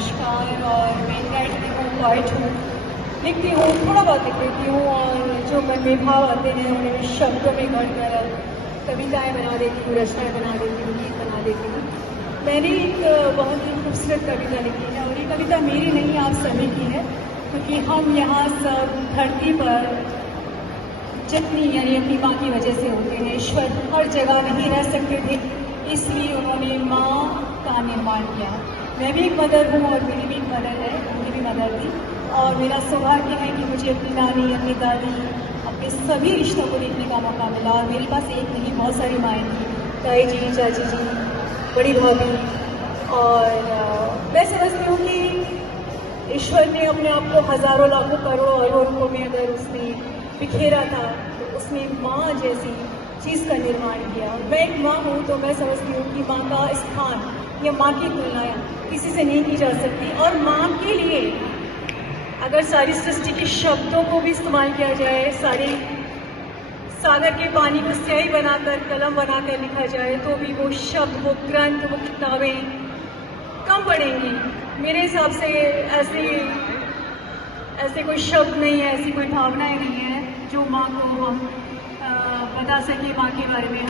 नमस्कार। और मैं राइटर हूँ, पोइट हूँ, लिखती हूँ, थोड़ा बहुत लिख लेती हूँ और जो मन में भाव आते हैं उन्हें शब्दों में गढ़कर कविताएं बना देती हूँ, रचनाएं बना देती हूँ, गीत बना देती हूँ। मैंने एक बहुत ही खूबसूरत कविता लिखी है और ये कविता मेरी नहीं, आप सभी की है, क्योंकि हम यहाँ सब धरती पर जितनी यानी अपनी माँ की वजह से होते हैं। ईश्वर हर जगह नहीं रह सकते थे, इसलिए उन्होंने माँ का निर्माण किया। मैं भी एक मदर हूँ और मेरी भी एक मदर है, उनकी भी मदर थी। और मेरा सौभाग्य है कि मुझे अपनी नानी, अपनी दादी, अपने सभी रिश्तों को देखने का मौका मिला। और मेरे पास एक नहीं, बहुत सारी माएँ थी, ताई जी, चाची जी, बड़ी भाभी। और मैं समझती हूँ कि ईश्वर ने अपने आप को हज़ारों, लाखों, करोड़ों, अरबों रूपों में अगर उसने बिखेरा था तो उसने माँ जैसी चीज़ का निर्माण किया। और मैं एक माँ हूँ तो मैं समझती हूँ कि माँ का स्थान या माँ की तुलना किसी से नहीं की जा सकती। और माँ के लिए अगर सारी सृष्टि के शब्दों को भी इस्तेमाल किया जाए, सारे सागर के पानी को स्याही बनाकर, कलम बनाकर लिखा जाए, तो भी वो शब्द, वो ग्रंथ, वो किताबें कम पड़ेंगी। मेरे हिसाब से ऐसे कोई शब्द नहीं है, ऐसी कोई भावनाएं नहीं है जो माँ को हम बता सके, माँ के बारे में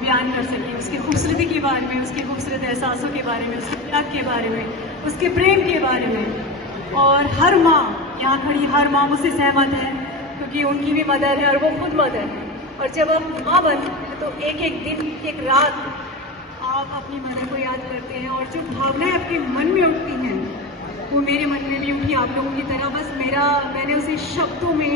बयान कर सके, उसकी खूबसूरती के बारे में, उसके खूबसूरत एहसासों के बारे में, उसके त्याग के बारे में, उसके प्रेम के बारे में। और हर माँ, यहाँ खड़ी हर माँ मुझसे सहमत है, क्योंकि उनकी भी मदर है और वो खुद मदर है। और जब आप माँ बनते हैं तो एक एक दिन, एक रात आप अपनी मदर को याद करते हैं। और जो भावनाएं आपके मन में उठती हैं वो मेरे मन में भी उठी, आप लोगों की तरह। बस मैंने उसे शब्दों में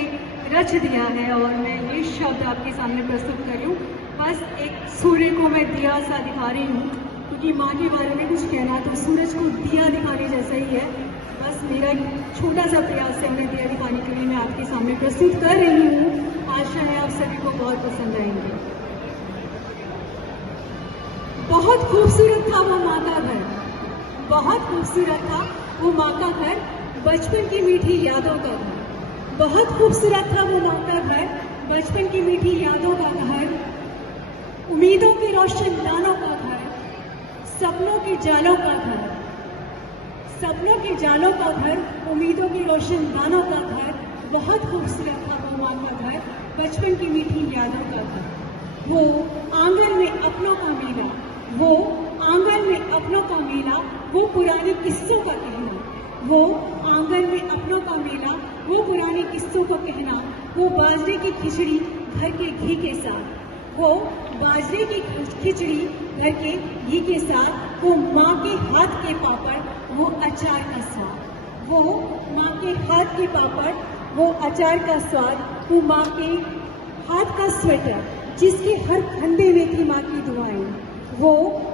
रच दिया है और मैं ये शब्द आपके सामने प्रस्तुत कर रही हूँ। बस एक सूर्य को मैं दिया सा दिखा रही हूँ, क्योंकि माँ के बारे में कुछ कहना तो सूरज को दिया दिखाने जैसा ही है। बस मेरा छोटा सा प्रयास है, उन्हें दिया दिखाने के लिए मैं आपके सामने प्रस्तुत कर रही हूँ। आशा है आप सभी को बहुत पसंद आएंगे। बहुत खूबसूरत था वो माँ का घर, बहुत खूबसूरत था वो माँ का घर, बचपन की मीठी यादों का घर। बहुत खूबसूरत था वो माँ का घर, बचपन की मीठी यादों का घर, उम्मीदों के रोशन दानों का घर, सपनों के जालों का घर, सपनों के जालों का घर, उम्मीदों के रोशन दानों का घर। बहुत खूबसूरत था वो माँ का घर, बचपन की मीठी यादों का घर। वो आंगन में अपनों का मेला, वो आंगन में अपनों का मेला, वो पुराने किस्सों का कहना, वो आंगन में अपनों का मेला, वो पुराने किस्सों का कहना, वो बाजरे की खिचड़ी घर के घी के साथ, वो बाजरे की खिचड़ी घर के घी के साथ, वो माँ के हाथ के पापड़, वो अचार का स्वाद, वो माँ के हाथ के पापड़, वो अचार का स्वाद, वो माँ के हाथ का स्वेटर जिसके हर फंदे में थी माँ की दुआएं, वो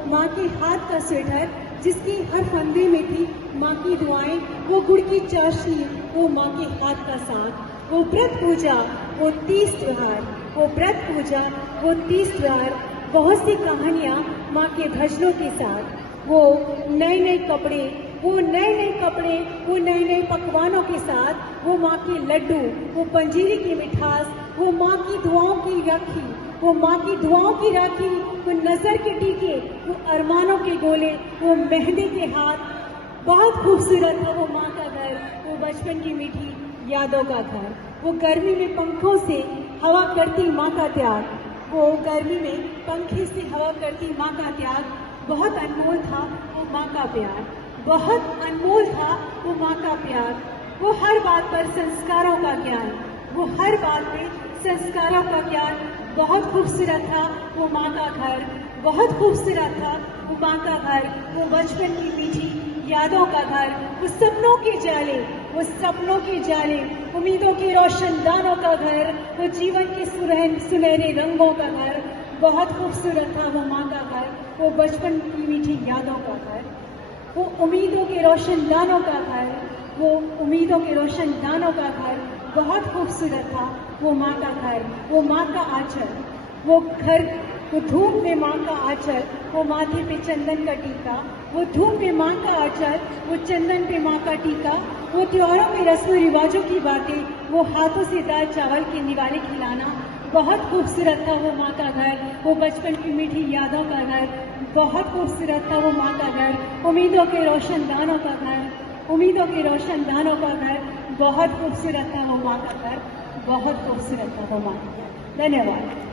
माँ के हाथ का स्वेटर जिसकी हर फंदे में थी माँ की दुआएं, वो गुड़ की चाशनी, वो माँ के हाथ का साग, वो व्रत पूजा, वो 30 त्योहार, वो व्रत पूजा, वो 30 त्योहार, बहुत सी कहानियाँ माँ के भजनों के साथ, वो नए नए कपड़े, वो नए नए कपड़े, वो नए नए पकवानों के साथ, वो माँ के लड्डू, वो पंजीरी की मिठास, वो माँ की दुआओं की राखी, वो माँ की दुआओं की राखी, वो नजर के टीके, वो अरमानों के गोले, वो मेहंदी के हाथ। बहुत खूबसूरत था वो माँ का घर, वो बचपन की मीठी यादों का घर, वो गर्मी में पंखों से हवा करती माँ का त्याग, वो गर्मी में पंखे से हवा करती माँ का त्याग। बहुत अनमोल था वो माँ का प्यार, बहुत अनमोल था वो माँ का प्यार। वो हर बात पर संस्कारों का ज्ञान, वो हर बात पे संस्कारों का ज्ञान। बहुत खूबसूरत था वो माँ का घर, बहुत खूबसूरत था वो माँ का घर, वो बचपन की मीठी यादों का घर, वो सपनों के जाले, वो सपनों के जाले, उम्मीदों के रोशन दानों का घर, वो जीवन के सुनहरे रंगों का घर। बहुत खूबसूरत था वो माँ का घर, वो बचपन की मीठी यादों का घर, वो उम्मीदों के रोशन दानों का घर, वो उम्मीदों के रोशन दानों का घर। बहुत खूबसूरत था वो माँ का घर, वो माँ का आंचल, वो घर, वो धूप में माँ का आंचल, वो माथे पे चंदन का टीका, वो धूप में माँ का आंचल, वो चंदन पे माँ का टीका, वो त्योहारों में रस्म रिवाजों की बातें, वो हाथों से दाल चावल के निवाले खिलाना। बहुत खूबसूरत था वो माँ का घर, वो बचपन की मीठी यादों का घर। बहुत खूबसूरत था वो माँ का घर, उम्मीदों के रोशनदानों का घर, उम्मीदों के रोशनदानों का घर। बहुत खूबसूरत था वो माँ का घर, बहुत खूबसूरत था वो माँ का घर। धन्यवाद।